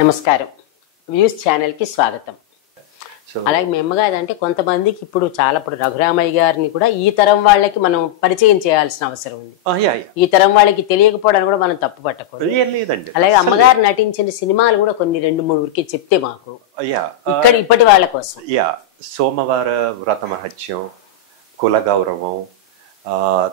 నమస్కారం. వ్యూస్ ఛానల్కి స్వాగతం. అలాగే మీ అమ్మగారు అంటే కొంతమందికి ఇప్పుడు రఘురామయ్య గారిని కూడా ఈ తరం వాళ్ళకి మనం పరిచయం చేయాల్సిన అవసరం ఉంది. ఈ తరం వాళ్ళకి తెలియకపోవడానికి కూడా మనం తప్పు పట్టకూడదు. అలాగే అమ్మగారు నటించిన సినిమాలు కూడా కొన్ని 2-3 ఊరికి చెప్తే మాకు ఇప్పటి వాళ్ళ కోసం. సోమవార వ్రత మహత్యం, కుల గౌరవం,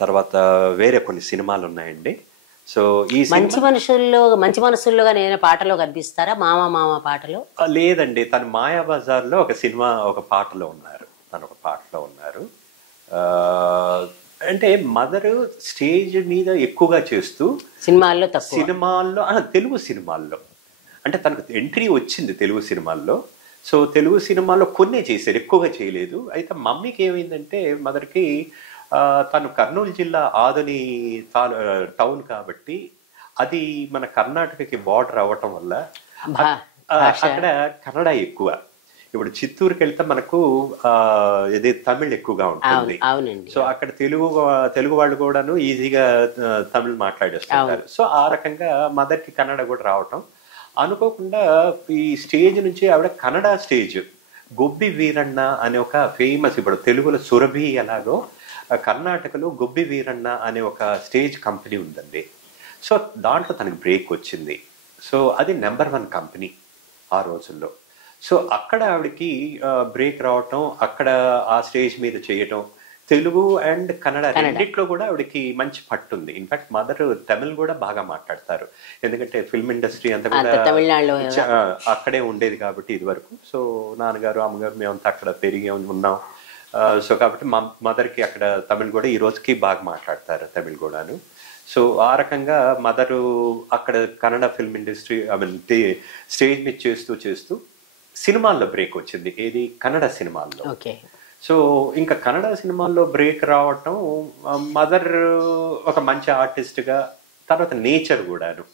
తర్వాత వేరే కొన్ని సినిమాలు ఉన్నాయండి. సో ఈ మంచి మనసుల్లోగా నేను పాటలో కనిపిస్తారా? మామ మామ పాటలో లేదండి, తను మాయాబజార్ లో ఒక పాటలో ఉన్నారు. అంటే మదర్ స్టేజ్ మీద ఎక్కువగా చేస్తూ సినిమాల్లో తెలుగు సినిమాల్లో అంటే తనకు ఎంట్రీ వచ్చింది తెలుగు సినిమాల్లో. సో తెలుగు సినిమాల్లో కొన్నే చేశారు, ఎక్కువగా చేయలేదు. అయితే మమ్మీకి ఏమైందంటే మదర్కి తను కర్నూలు జిల్లా ఆదోని టౌన్ కాబట్టి అది మన కర్ణాటకకి బార్డర్ అవ్వటం వల్ల అక్కడ కన్నడ ఎక్కువ. ఇప్పుడు చిత్తూరుకి వెళ్తే మనకు ఇది తమిళ్ ఎక్కువగా ఉంటుంది. సో అక్కడ తెలుగు వాళ్ళు కూడాను ఈజీగా తమిళ్ మాట్లాడేస్తుంటారు. సో ఆ రకంగా మదర్కి కన్నడ కూడా రావటం అనుకోకుండా ఈ స్టేజ్ నుంచి ఆవిడ కన్నడ స్టేజ్ గొబ్బి వీరಣ್ణ అనే ఒక ఫేమస్, ఇప్పుడు తెలుగులో సురభి ఎలాగో కర్ణాటకలో గొబ్బి వీరಣ್ణ అనే ఒక స్టేజ్ కంపెనీ ఉందండి. సో దాంట్లో తనకి బ్రేక్ వచ్చింది. సో అది నెంబర్ 1 కంపెనీ ఆ రోజుల్లో. సో అక్కడ ఆవిడకి బ్రేక్ రావటం, అక్కడ ఆ స్టేజ్ మీద చేయటం, తెలుగు అండ్ కన్నడ రెండిట్లో కూడా ఆవిడకి మంచి పట్టు ఉంది. ఇన్ఫాక్ట్ మదర్ తమిళ్ కూడా బాగా మాట్లాడతారు, ఎందుకంటే ఫిల్మ్ ఇండస్ట్రీ అంతా కూడా అక్కడే ఉండేది కాబట్టి ఇది వరకు. సో నాన్నగారు అమ్మగారు మేమంతా అక్కడ పెరిగి ఉన్నాం. సో కాబట్టి మా మదర్కి అక్కడ తమిళ్ కూడా ఈ రోజుకి బాగా మాట్లాడతారు, తమిళ్ కూడాను. సో ఆ రకంగా మదరు అక్కడ కన్నడ ఫిల్మ్ ఇండస్ట్రీ స్టేజ్ మీద చేస్తూ సినిమాల్లో బ్రేక్ వచ్చింది. ఏది కన్నడ సినిమాల్లో. సో ఇంకా కన్నడ సినిమాల్లో బ్రేక్ రావటం, మదర్ ఒక మంచి ఆర్టిస్ట్గా, తర్వాత నేచర్ కూడాను.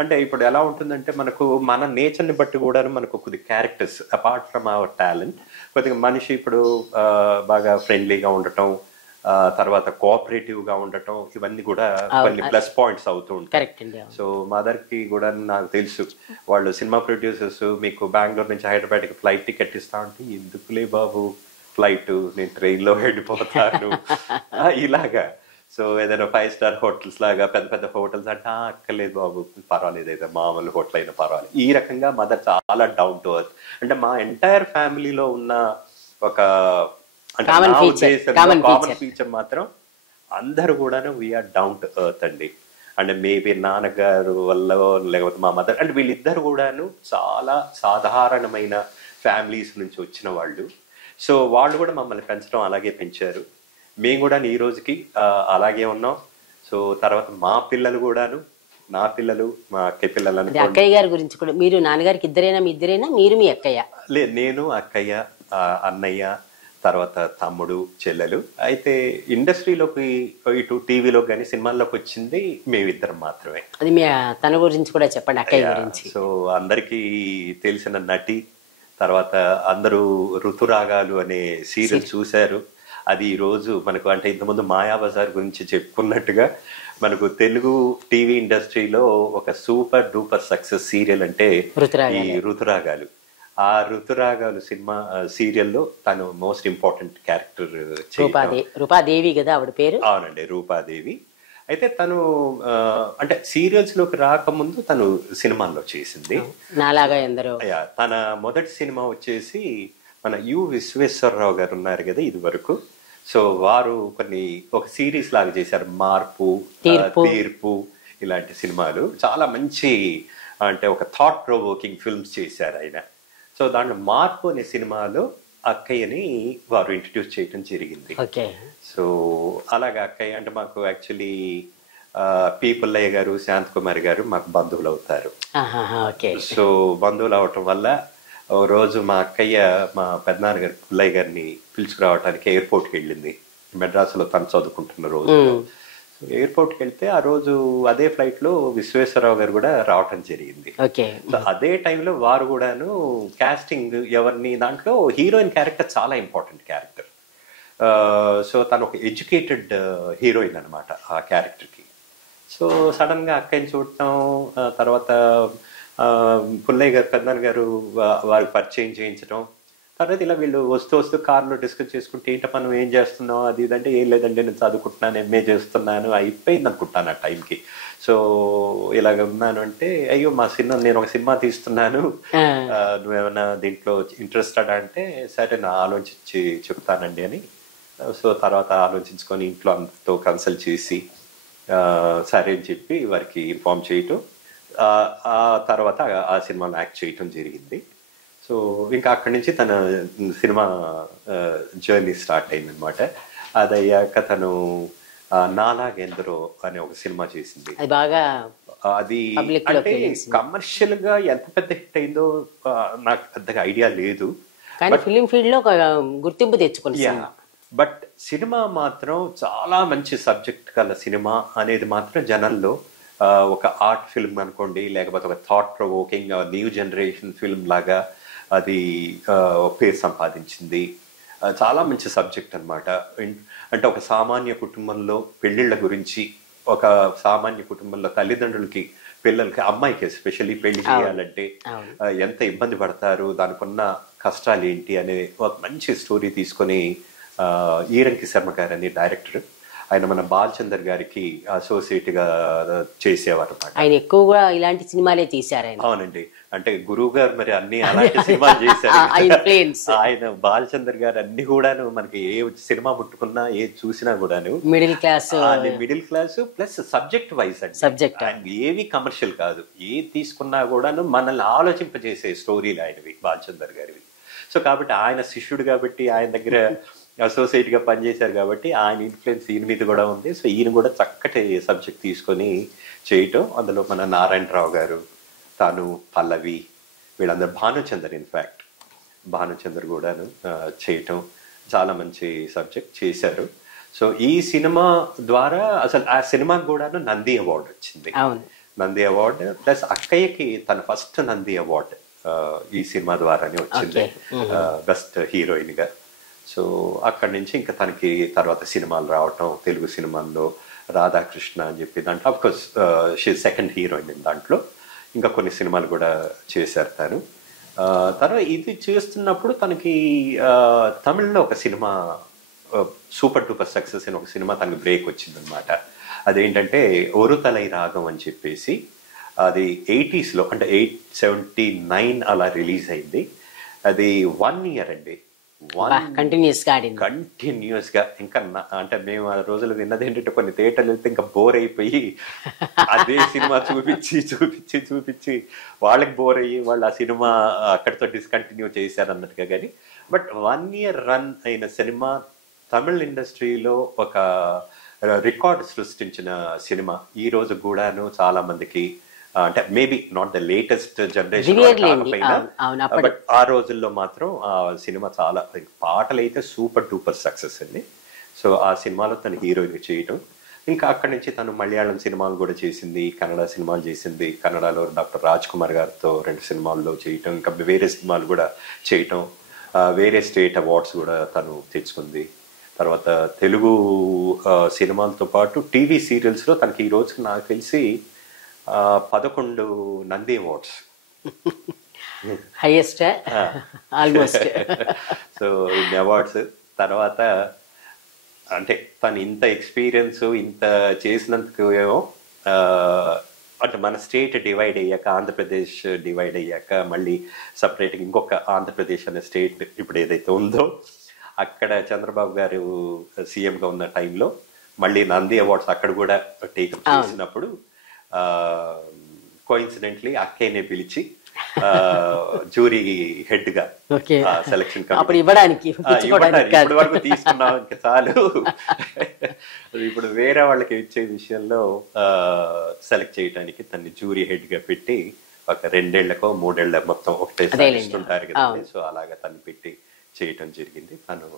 అంటే ఇప్పుడు ఎలా ఉంటుందంటే మనకు మన నేచర్ని బట్టి కూడా మనకు కొద్ది characters apart from our talent కొద్దిగా మనిషి ఇప్పుడు బాగా ఫ్రెండ్లీగా ఉండటం, తర్వాత కోఆపరేటివ్గా ఉండటం, ఇవన్నీ కూడా కొన్ని ప్లస్ పాయింట్స్ అవుతూ ఉంటాయి. సో మదర్కి కూడా నాకు తెలుసు, వాళ్ళు సినిమా ప్రొడ్యూసర్స్ మీకు బెంగళూరు నుంచి హైదరాబాద్కి ఫ్లైట్ టికెట్ ఇస్తా ఉంటే ఎందుకులే బాబు ఫ్లైట్, నేను ట్రైన్లో వెళ్ళిపోతాను ఇలాగా. సో ఏదైనా 5 స్టార్ హోటల్స్ లాగా పెద్ద హోటల్స్ అంటే అక్కర్లేదు బాబు, పర్వాలేదు, అయితే మామూలు హోటల్ అయినా పర్వాలేదు. ఈ రకంగా మదర్ చాలా డౌన్ టు ఎర్త్. అంటే మా ఎంటైర్ ఫ్యామిలీలో ఉన్న ఒక కామన్ ఫీచర్ మాత్రం అందరు కూడా వీఆర్ డౌన్ టు ఎర్త్ అండి. అంటే మేబీ నాన్నగారు వల్ల లేకపోతే మా మదర్, అంటే వీళ్ళిద్దరు కూడాను చాలా సాధారణమైన ఫ్యామిలీస్ నుంచి వచ్చిన వాళ్ళు. సో వాళ్ళు కూడా మమ్మల్ని పెంచడం అలాగే పెంచారు. మేము కూడా ఈ రోజుకి అలాగే ఉన్నాం. సో తర్వాత మా పిల్లలు కూడాను, నా పిల్లలు, మా అక్కయ్య పిల్లలు, అక్కయ్య గారి గురించి కూడా మీరు నాన్నగారికి ఇద్దరేనా మీరు మీ అక్కయ్య? లేదు, నేను, అక్కయ్య, అన్నయ్య, తర్వాత తమ్ముడు, చెల్లెలు. అయితే ఇండస్ట్రీలోకి ఇటు టీవీలో కానీ సినిమాల్లోకి వచ్చింది మేమిద్దరం మాత్రమే. అది మీ తన గురించి కూడా చెప్పండి, అక్కయ్య గురించి. సో అందరికీ తెలిసిన నటి, తర్వాత అందరూ ఋతురాగాలు అనే సీరియల్ చూశారు. అది ఈ రోజు మనకు అంటే ఇంతకుముందు మాయాబజార్ గురించి చెప్పుకున్నట్టుగా మనకు తెలుగు టీవీ ఇండస్ట్రీలో ఒక సూపర్ డూపర్ సక్సెస్ సీరియల్ అంటే ఈ ఋతురాగాలు. ఆ ఋతురాగాలు సినిమా సీరియల్లో తను మోస్ట్ ఇంపార్టెంట్ క్యారెక్టర్. రూపాదేవి కదా ఆవిడ పేరు? అవునండి, రూపాదేవి. అయితే తను అంటే సీరియల్స్ లోకి రాకముందు తను సినిమాల్లో చేసింది. తన మొదటి సినిమా వచ్చేసి మన యు విశ్వేశ్వరరావు గారు ఉన్నారు కదా ఇది వరకు. సో వారు ఒక సిరీస్ లాగా చేశారు, మార్పు, తీర్పు, ఇలాంటి సినిమాలు. చాలా మంచి అంటే ఒక థాట్ ప్రొవోకింగ్ ఫిల్మ్స్ చేశారు ఆయన. సో దాంట్లో మార్పు అనే సినిమాలో అక్కయ్యని వారు ఇంట్రడ్యూస్ చేయడం జరిగింది. సో అలాగే అక్కయ్య అంటే మాకు యాక్చువల్లీ పి పుల్లయ్య గారు, శాంత్ కుమార్ గారు మాకు బంధువులు అవుతారు. సో బంధువులు అవటం వల్ల ఓ రోజు మా అక్కయ్య మా పెద్దనాన్నగారు పుల్లయ్య గారిని పిలుచుకురావడానికి ఎయిర్పోర్ట్కి వెళ్ళింది. మెడ్రాస్లో తను చదువుకుంటున్న రోజు ఎయిర్పోర్ట్కి వెళ్తే ఆ రోజు అదే ఫ్లైట్ లో విశ్వేశ్వరరావు గారు కూడా రావటం జరిగింది. అదే టైంలో వారు కూడాను కాస్టింగ్ ఎవరిని, దాంట్లో హీరోయిన్ క్యారెక్టర్ చాలా ఇంపార్టెంట్ క్యారెక్టర్. సో తను ఒక ఎడ్యుకేటెడ్ హీరోయిన్ అనమాట ఆ క్యారెక్టర్కి. సో సడన్ గా అక్కని చూడటం, తర్వాత పుల్లయ్య గారు పెద్దనాన్న గారు వారికి పరిచయం చేయించడం. తర్వాత ఇలా వీళ్ళు వస్తూ వస్తూ కార్లో డిస్కస్ చేసుకుంటే ఏంటో మనం ఏం చేస్తున్నావు అది ఇదంటే ఏం లేదండి నేను చదువుకుంటున్నాను, ఎంఏ చేస్తున్నాను, అయిపోయింది అనుకుంటాను ఆ టైంకి. సో ఇలాగ ఉన్నాను అంటే అయ్యో మా నేను ఒక సినిమా తీస్తున్నాను, నువ్వేమన్నా దీంట్లో ఇంట్రెస్టెడ్ అంటే సరే నా ఆలోచించి చెప్తానండి అని. సో తర్వాత ఆలోచించుకొని ఇంట్లో అంతతో కన్సల్ట్ చేసి సరే అని చెప్పి వారికి ఇన్ఫార్మ్ చేయటం, ఆ తర్వాత ఆ సినిమాలో యాక్ట్ చేయటం జరిగింది. సో ఇంకా అక్కడి నుంచి తన సినిమా జర్నీ స్టార్ట్ అయిందనమాట. అది అయ్యాక తను నాలాగెందరో అనే ఒక సినిమా చేసింది. అది అంటే కమర్షియల్ గా ఎంత పెద్ద హిట్ అయిందో నాకు పెద్దగా ఐడియా లేదు, ఫిలిం ఫీల్డ్ లో గుర్తింపు తెచ్చుకుంది. బట్ సినిమా మాత్రం చాలా మంచి సబ్జెక్ట్ గల సినిమా అనేది మాత్రం జనాల్లో ఒక ఆర్ట్ ఫిల్మ్ అనుకోండి, లేకపోతే ఒక thought provoking new generation film లాగా అది పేరు సంపాదించింది. చాలా మంచి సబ్జెక్ట్ అనమాట. అంటే ఒక సామాన్య కుటుంబంలో పెళ్లిళ్ళ గురించి, ఒక సామాన్య కుటుంబంలో తల్లిదండ్రులకి పిల్లలకి, అమ్మాయికి ఎస్పెషల్లీ పెళ్లి చేయాలంటే ఎంత ఇబ్బంది పడతారు, దానికి ఉన్న కష్టాలు ఏంటి అనే ఒక మంచి స్టోరీ తీసుకొని ఈరంకి శర్మ గారు అనే డైరెక్టర్, ఆయన మన బాలచందర్ గారికి అసోసియేట్ గా చేసేవారు అనమాట. ఆయన ఎక్కువగా ఇలాంటి సినిమాలే తీశారు. అవునండి, అంటే గురువు గారు మరి అన్ని అలాంటి సినిమాలు చేశారు. ఆయన బాలచందర్ గారు అన్ని కూడాను మనకి ఏ సినిమా ముట్టుకున్నా ఏ చూసినా కూడాను middle class plus subject wise అండి. సబ్జెక్ట్ ఏవి కమర్షియల్ కాదు, ఏ తీసుకున్నా కూడాను మనల్ని ఆలోచింపజేసే స్టోరీలు ఆయనవి, బాలచందర్ గారివి. సో కాబట్టి ఆయన శిష్యుడు కాబట్టి, ఆయన దగ్గర అసోసియేట్ గా పనిచేశారు కాబట్టి ఆయన ఇన్ఫ్లుయెన్స్ ఈయన మీద కూడా ఉంది. సో ఈయన కూడా చక్కటి సబ్జెక్ట్ తీసుకొని చేయటం, అందులో మన నారాయణరావు గారు, తాను, పల్లవి, వీళ్ళందరూ, భానుచందర్, ఇన్ఫ్యాక్ట్ భానుచందర్ కూడాను చేయటం, చాలా మంచి సబ్జెక్ట్ చేశారు. సో ఈ సినిమా ద్వారా అసలు ఆ సినిమాకి కూడాను నంది అవార్డు వచ్చింది. నంది అవార్డు ప్లస్ అక్కయ్యకి తన ఫస్ట్ నంది అవార్డు ఈ సినిమా ద్వారానే వచ్చింది, బెస్ట్ హీరోయిన్ గా. సో అక్కడి నుంచి ఇంకా తనకి తర్వాత సినిమాలు రావటం, తెలుగు సినిమాల్లో రాధాకృష్ణ అని చెప్పి దాంట్లో of course she second heroine దాంట్లో, ఇంకా కొన్ని సినిమాలు కూడా చేశారు తను. తర్వాత ఇది చేస్తున్నప్పుడు తనకి తమిళ్లో ఒక సినిమా సూపర్ డూపర్ సక్సెస్ అయిన ఒక సినిమా తనకి బ్రేక్ వచ్చిందనమాట. అదేంటంటే ఒరుతలై రాగం అని చెప్పేసి, అది 80s లో, అంటే 879 అలా రిలీజ్ అయింది. అది 1 year అండి, కంటిన్యూస్ గా. ఇంకా అంటే మేము ఆ రోజులు విన్నది ఏంటంటే కొన్ని థియేటర్లు వెళ్తే ఇంకా బోర్ అయిపోయి అదే సినిమా చూపించి వాళ్ళకి బోర్ అయ్యి వాళ్ళు ఆ సినిమా అక్కడితో డిస్కంటిన్యూ చేశారు అన్నట్టుగా. కానీ బట్ 1 year రన్ అయిన సినిమా తమిళ్ ఇండస్ట్రీలో ఒక రికార్డ్ సృష్టించిన సినిమా. ఈ రోజు కూడాను చాలా మందికి, అంటే maybe not the latest generation కాకపోయినా, బట్ ఆ రోజుల్లో మాత్రం ఆ సినిమా చాలా, పాటలు అయితే సూపర్ డూపర్ సక్సెస్ అండి. సో ఆ సినిమాలో తను హీరోయిన్ చేయటం, ఇంకా అక్కడి నుంచి తను మలయాళం సినిమాలు కూడా చేసింది, కన్నడ సినిమాలు చేసింది. కన్నడలో డాక్టర్ రాజ్ కుమార్ గారితో 2 సినిమాల్లో చేయటం, ఇంకా వేరే సినిమాలు కూడా చేయటం, వేరే స్టేట్ అవార్డ్స్ కూడా తను తెచ్చుకుంది. తర్వాత తెలుగు సినిమాలతో పాటు టీవీ సీరియల్స్లో తనకి ఈ రోజు నాకు తెలిసి 11 Nandi awards, highest almost. So ఇన్ని అవార్డ్స్. తర్వాత అంటే తను ఇంత ఎక్స్పీరియన్స్ ఇంత చేసినందుకు ఏమో, అంటే మన స్టేట్ డివైడ్ అయ్యాక, ఆంధ్రప్రదేశ్ డివైడ్ అయ్యాక మళ్ళీ సపరేట్గా ఇంకొక ఆంధ్రప్రదేశ్ అనే స్టేట్ ఇప్పుడు ఏదైతే ఉందో, అక్కడ చంద్రబాబు గారు సీఎంగా ఉన్న టైంలో మళ్ళీ నంది అవార్డ్స్ అక్కడ కూడా టేకప్ చేసినప్పుడు కోఇన్సిడెంట్లీ అక్కయ్యనే పిలిచి జూరీ హెడ్ గా సెలక్షన్ ఇవ్వడానికి ఇప్పటి వరకు తీసుకున్నాం ఇంకా చాలు, ఇప్పుడు వేరే వాళ్ళకి ఇచ్చే విషయంలో సెలెక్ట్ చేయడానికి తన్ని జూరీ హెడ్ గా పెట్టి ఒక 2 ఏళ్లకో 3 ఏళ్ల మొత్తం ఒకటేసారి ఇస్తుంటారు కదా. సో అలాగా తను పెట్టి చేయటం జరిగింది. తను